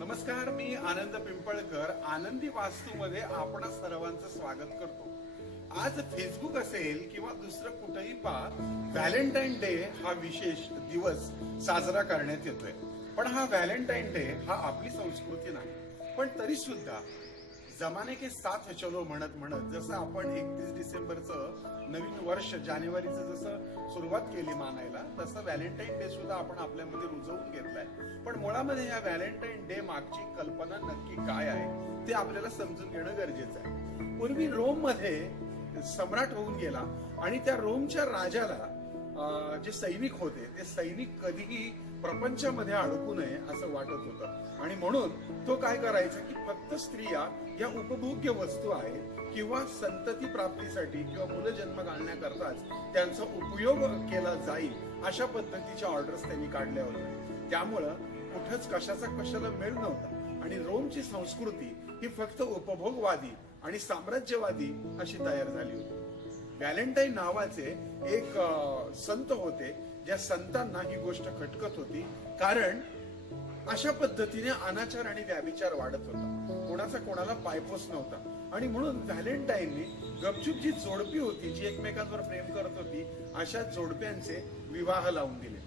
नमस्कार मी आनंद पिंपळकर. आनंदी वास्तूमध्ये आपण सर्वांचं स्वागत करतो. आज फेसबुक असेल किंवा दुसरं कुठंही पहा व्हॅलेंटाईन डे हा विशेष दिवस साजरा करण्यात येतोय. पण हा व्हॅलेंटाईन डे हा आपली संस्कृती नाही. पण तरी सुद्धा जमाने के साथ चलो म्हणत म्हणत जसं आपण एकतीस डिसेंबरचं नवीन वर्ष जानेवारीचं जसं सुरुवात केली मानायला तसं व्हॅलेंटाईन डे सुद्धा आपण आपल्यामध्ये रुजवून घेतलाय. पण मुळामध्ये या व्हॅलेंटाईन डे मागची कल्पना नक्की काय आहे ते आपल्याला समजून घेणं गरजेचं आहे. पूर्वी रोममध्ये सम्राट होऊन गेला आणि त्या रोमच्या राजाला जे सैनिक होते ते सैनिक कधीही प्रपंचामध्ये अडकू नये असं वाटत होतं. आणि म्हणून तो काय करायचा की फक्त स्त्रिया या उपभोग्य वस्तू आहेत किंवा संतती प्राप्तीसाठी किंवा मुलं जन्म घालण्याकरताच त्यांचा उपयोग केला जाईल अशा पद्धतीच्या ऑर्डर्स त्यांनी काढल्या होत्या. त्यामुळं कुठंच कशाचा कशाला मेळ नव्हता. आणि रोमची संस्कृती ही फक्त उपभोगवादी आणि साम्राज्यवादी अशी तयार झाली होती. व्हॅलेंटाईन नावाचे एक संत होते ज्या संतांना ही गोष्ट खटकत होती. कारण अशा पद्धतीने अनाचार आणि व्याभिचार वाढत होता. कोणाचा कोणाला पायपोस नव्हता. आणि म्हणून व्हॅलेंटाईनने गपचूप जी जोडपी होती जी एकमेकांवर प्रेम करत होती अशा जोडप्यांचे विवाह लावून दिले.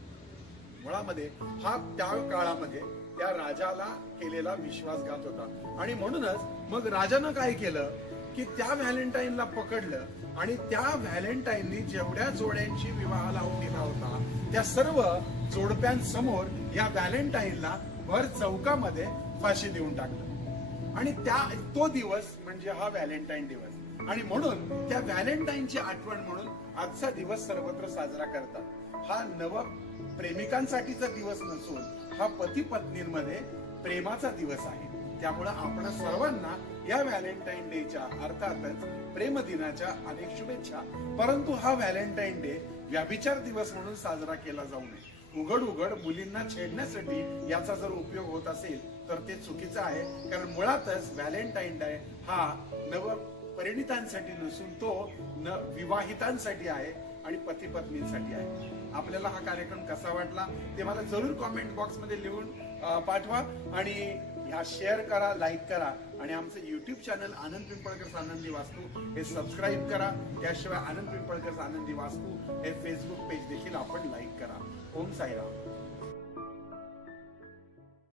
मुळामध्ये हा त्या काळामध्ये त्या राजाला केलेला विश्वासघात होता. आणि म्हणूनच मग राजानं काय केलं की त्या व्हॅलेंटाईनला पकडलं आणि त्या व्हॅलेंटाईननी जेवढ्या जोड्यांची विवाह लावून दिला होता त्या सर्व जोडप्यांसमोर या व्हॅलेंटाईनला भर चौकामध्ये फाशी देऊन टाकलं. आणि त्या तो दिवस म्हणजे हा व्हॅलेंटाईन दिवस. आणि म्हणून त्या व्हॅलेंटाईनची आठवण म्हणून आजचा दिवस सर्वत्र साजरा करतात. हा नव प्रेमिकांसाठीचा दिवस नसून हा पती पत्नींमध्ये प्रेमाचा दिवस आहे. त्यामुळं आपण सर्वांना या व्हॅलेंटाईन डेच्या अर्थातच प्रेम दिनाच्या अनेक शुभेच्छा. परंतु हा व्हॅलेंटाईन डे व्याभिचार दिवस म्हणून साजरा केला जाऊ नये. उघड उघड मुलींना छेडण्यासाठी याचा जर उपयोग होत असेल तर ते चुकीचं आहे. कारण मुळातच व्हॅलेंटाईन डे हा नव परिणितांसाठी नसून तो न विवाहितांसाठी आहे आणि पती पत्नींसाठी आहे. आपल्याला हा कार्यक्रम कसा वाटला ते मला जरूर कॉमेंट बॉक्समध्ये लिहून पाठवा. आणि ह्या शेअर करा लाईक करा आणि आमचं युट्यूब चॅनल आनंद पिंपळकर आनंदी वास्तू हे सबस्क्राईब करा. याशिवाय आनंद पिंपळकर आनंदी वास्तू हे फेसबुक पेज देखील आपण लाईक करा. ओम साईराम.